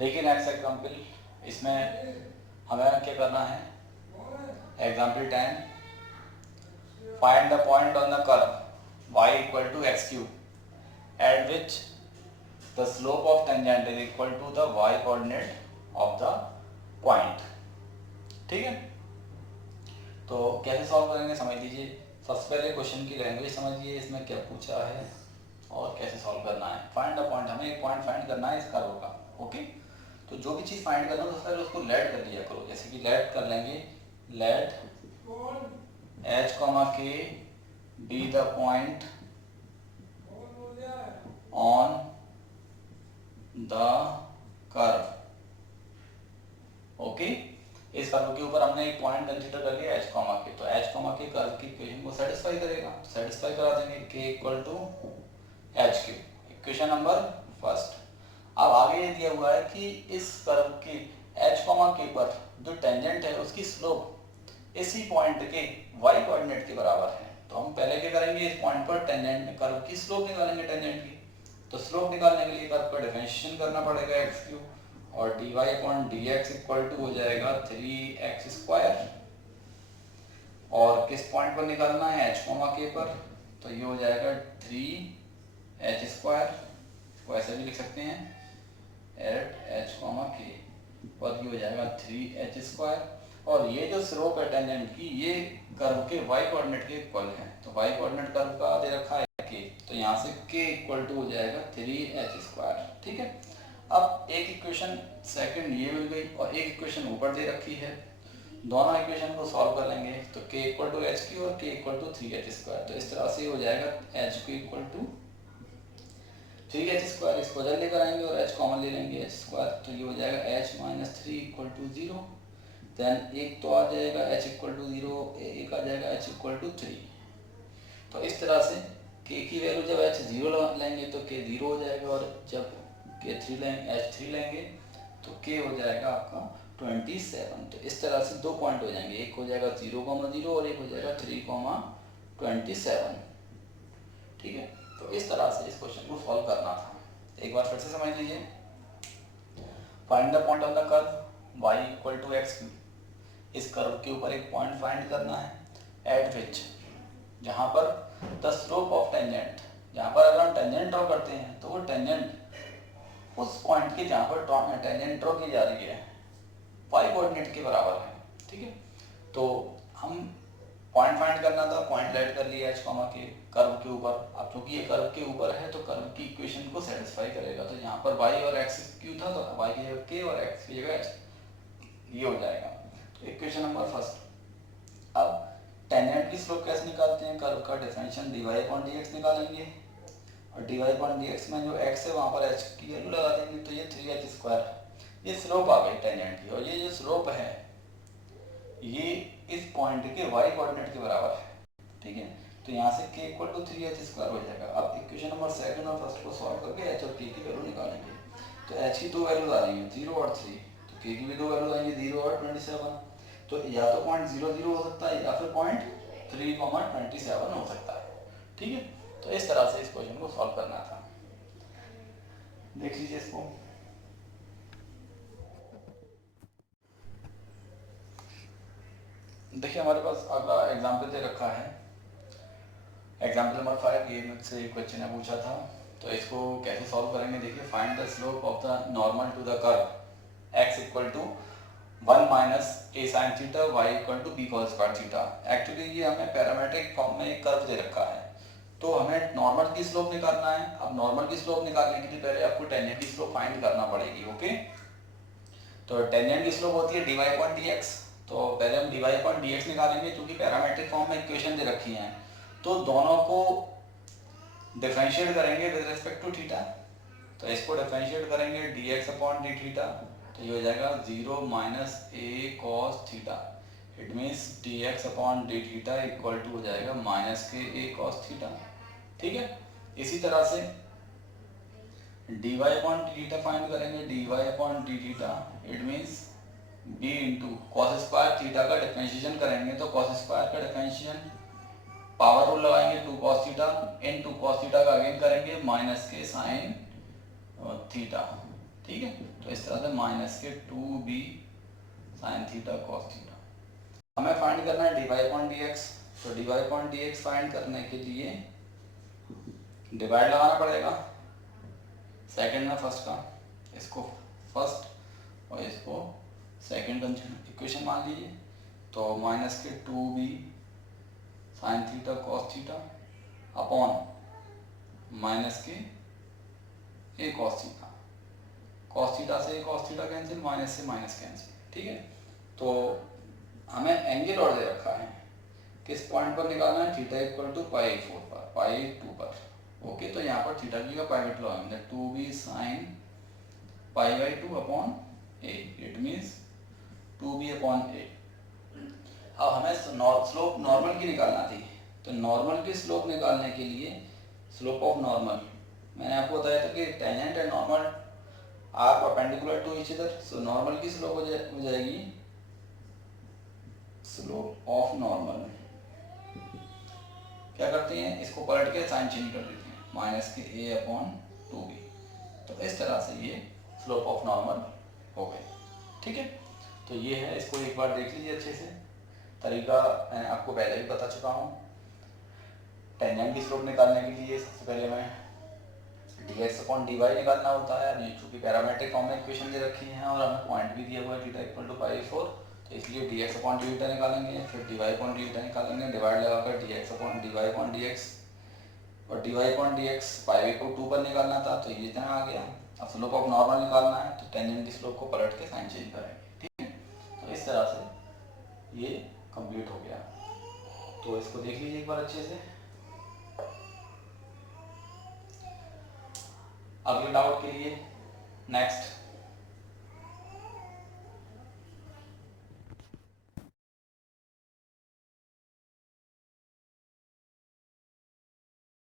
देखिए next example, इसमें हमें क्या करना है। Example 10, find the point on the curve y equal to x cube at which the slope of tangent is equal to the y coordinate of the point. ठीक है, तो कैसे सॉल्व करेंगे समझ लीजिए। सबसे पहले क्वेश्चन की लैंग्वेज समझिए, इसमें क्या पूछा है और कैसे सॉल्व करना है। फाइंड द पॉइंट, हमें एक पॉइंट फाइंड करना है इस कर्व का। ओके, तो जो भी चीज़ फाइंड करना है तो पहले उसको लेट कर लिया करो। जैसे कि लेट कर लेंगे, लेट h कॉमा के be the point on the curve. Okay, इस कर्व के ऊपर हमने एक पॉइंट कंसीडर कर लिया h कॉमा के, तो h कॉमा के कर्व की इक्वेशन को सेटिस्फाई करेगा, तो सेटिस्फाई करा देंगे k equal to h cube. Equation number first. अब आगे ये दिया हुआ है कि इस कर्व की h कॉमा के पर जो टेंजेंट है उसकी स्लोप इसी पॉइंट के y कोऑर्डिनेट के बराबर है। तो हम पहले क्या करेंगे, इस पॉइंट पर टेंजेंट कर्व की स्लोप निकालेंगे टेंजेंट की। तो स्लोप निकालने के लिए कर्व का डिफरेंशिएशन करना पड़ेगा एक्स क्यूब, और dy upon dx equal to हो जाएगा 3x स्क्वायर। और किस पॉइंट पर निकालना है, h कॉमा के पर, तो ये हो जाएगा 3h स्क्वायर, को ऐसे भी लिख सकते हैं एट h कॉमा के, और ये हो जाएगा 3h स्क्वायर। और ये जो स्लोप है टेंजेंट की, ये कर्व के y कोऑर्डिनेट के इक्वल है। तो y कोऑर्डिनेट कर्व का दे रखा है k, तो यहाँ से k इक्वल टू हो जाएगा 3h स्क्वायर। ठीक है, अब एक इक्वेशन सेकंड ये मिल गई और एक इक्वेशन ऊपर दे रखी है, दोनों इक्वेशन को सॉल्व कर लेंगे। तो k equal to h cube और k equal to 3h square, तो इस तरह से हो जाएगा h cube equal to 3h square. इसको जल्द लेकर आएंगे और h कॉमन ले लेंगे, h स्क्वायर, तो ये हो जाएगा h minus 3 equal to 0। Then एक तो आ जाएगा h इक्वल टू 0, एक आ जाएगा h इक्वल टू 3। तो इस तरह से k की वैल्यू जब h 0 लेंगे तो k 0 हो जाएगा, और जब k 3 लेंगे h 3 लेंगे तो k हो जाएगा आपका 27। तो इस तरह से दो पॉइंट हो जाएंगे, एक हो जाएगा 0,0 और एक हो जाएगा 3,27। ठीक है, तो इस तरह से इस क्वेश्चन को सॉल्व करना था। एक बार फिर से समझ लीजिए। Find the point on the curve y equal to x cube. इस कर्व के ऊपर एक पॉइंट फाइंड करना है एट विच, जहाँ पर द स्लोप ऑफ टेंजेंट, जहाँ पर अगर हम टेंजेंट ड्रॉ करते हैं तो वो टेंजेंट उस पॉइंट के जहाँ पर टेंजेंट ड्रॉ की जा रही है y कोऑर्डिनेट के बराबर है। ठीक है, तो हम पॉइंट फाइंड करना था, पॉइंट लेट कर लिया h कॉमा के कर्व के ऊपर। अब चूंकि ये कर्व के ऊपर है तो कर्व की इक्वेशन को सेटिस्फाई करेगा। तो यहाँ पर y और x क्यू था, तो y की जगह k और x की जगह h, ये हो जाएगा। तो इक्वेशन नंबर फर्स्ट। अब टेंजेंट की स्लोप कैसे निकालते हैं, कर्व का डिफरेंशियल dy अपॉन dx निकालेंगे, और dy अपॉन dx में जो x है वहाँ पर h की वैल्यू लगा देंगे, तो ये 3h स्क्वायर, ये स्लोप आ गई टेंजेंट की। और ये जो स्लोप है ये इस पॉइंट के y कोऑर्डिनेट के बराबर है। ठीक है, तो यहाँ से k equal to 3h square हो जाएगा। अब इक्वेशन नंबर सेकंड और फर्स्ट को सॉल्व करके h और k की वैल्यू निकालेंगे। तो h की दो वैल्यूज आ रही हैं 0 और 3, तो k की भी दो वैल्यूज आएंगी 0 और 27। तो या तो पॉइंट 0 0 हो सकता है या फिर पॉइंट 3,27 हो सकता है। ठीक है, तो इस तरह से इस क्वेश्चन को सॉल्व करना था। देख लीजिए इसको। देखिए हमारे पास अगला एग्जाम्पल दे रखा है, एग्जाम्पल नंबर 5। ये मुझसे क्वेश्चन है पूछा था, तो इसको कैसे सॉल्व करेंगे। देखिए, find the slope of the normal to the curve x equal to 1 minus a sin theta y equal to b cos square theta. Actually ये हमें पैरामीट्रिक फॉर्म में एक कर्व दे रखा है, तो हमें नॉर्मल की स्लोप निकालना है। अब नॉर्मल की स्लोप निकालने के लिए पहले आपको टेंजेंट की स्लोप फाइंड करना पड़ेगी। ओके, तो टेंजेंट की स्लोप होती है dy अपॉन dx। तो पहले हम dy अपॉन dx निकालेंगे, क्योंकि पैरामीट्रिक फॉर्म में इक्वेशन दे रखी है, तो दोनों को डिफरेंशिएट करेंगे विद रिस्पेक्ट टू थीटा। तो इसको डिफरेंशिएट करेंगे dx अपॉन डी थीटा, तो ये हो जाएगा 0 minus a cos theta. It means dx upon d theta equal to हो जाएगा माइनस के a cos थीटा। ठीक है, इसी तरह से dy upon d theta find करेंगे, dy upon d theta it means b into cos square theta का डिफरेंशिएशन करेंगे, तो कॉस स्क्वायर का डिफरेंशिएशन पावर रूल लगाएंगे 2 cos theta in 2 cos theta का अगेन करेंगे माइनस के साइन थीटा। ठीक है। तो इस तरह से माइनस के 2b sine theta cos theta. हमें फाइंड करना है dy अपॉन dx। तो dy अपॉन dx फाइंड करने के लिए डिवाइड लगाना पड़ेगा सेकंड में फर्स्ट का, इसको फर्स्ट और इसको सेकंड इक्वेशन मान लीजिए। तो माइनस के 2b sine theta cos theta upon minus के a cos theta. Cos theta से a cos theta cancel, minus से माइनस कैंसिल। ठीक है। तो हमें एंगल और दे रखा है, किस पॉइंट पर निकालना है, थीटा इक्वल टू π/4 पर, π/2 पर। ओके, तो यहाँ पर थीटा की का पाइवेट लगाएंगे 2b sine π/2 upon a, it means 2b upon a। अब हमें स्लोप नॉर्मल की निकालना थी, तो नॉर्मल की स्लोप निकालने के लिए स्लोप ऑफ नॉर्मल, मैंने आपको बताया था कि tangent and normal are perpendicular to each other. So normal की स्लोप हो जाएगी स्लोप ऑफ नॉर्मल। क्या करते हैं, इसको पलट के साइन चेंज कर देते हैं, माइनस के a अपॉन 2b। तो इस तरह से ये स्लोप ऑफ नॉर्मल हो गए। ठीक है। तो ये है, इसको एक बार देख लीजिए अच्छे से। तरीका मैं आपको पहले भी बता चुका हूँ। टेंजेंट की स्लोप निकालने के लिए सबसे पहले मैं dx अपॉन dy निकालना होता है। ये चूंकि पैरामेट्रिक फॉर्म में इक्वेशन दे रखी है और हमें पॉइंट भी दिया हुआ है थीटा इक्वल टू π/4, तो इसलिए dx अपॉन dy निकालेंगे, फिर dy अपॉन dy निकालेंगे, डिवाइड लगाकर dx upon dy upon dx, और dy अपॉन dx π/2 पर निकालना था, तो ये इतना आ गया। अब स्लोप ऑफ नॉर्मल निकालना है, तो टेंजेंट की स्लोप को पलट के साइन चेंज करेंगे। ठीक है। तो इस तरह से ये कंप्लीट हो गया। तो इसको देख लीजिए एक बार अच्छे से। अगले डाउट के लिए नेक्स्ट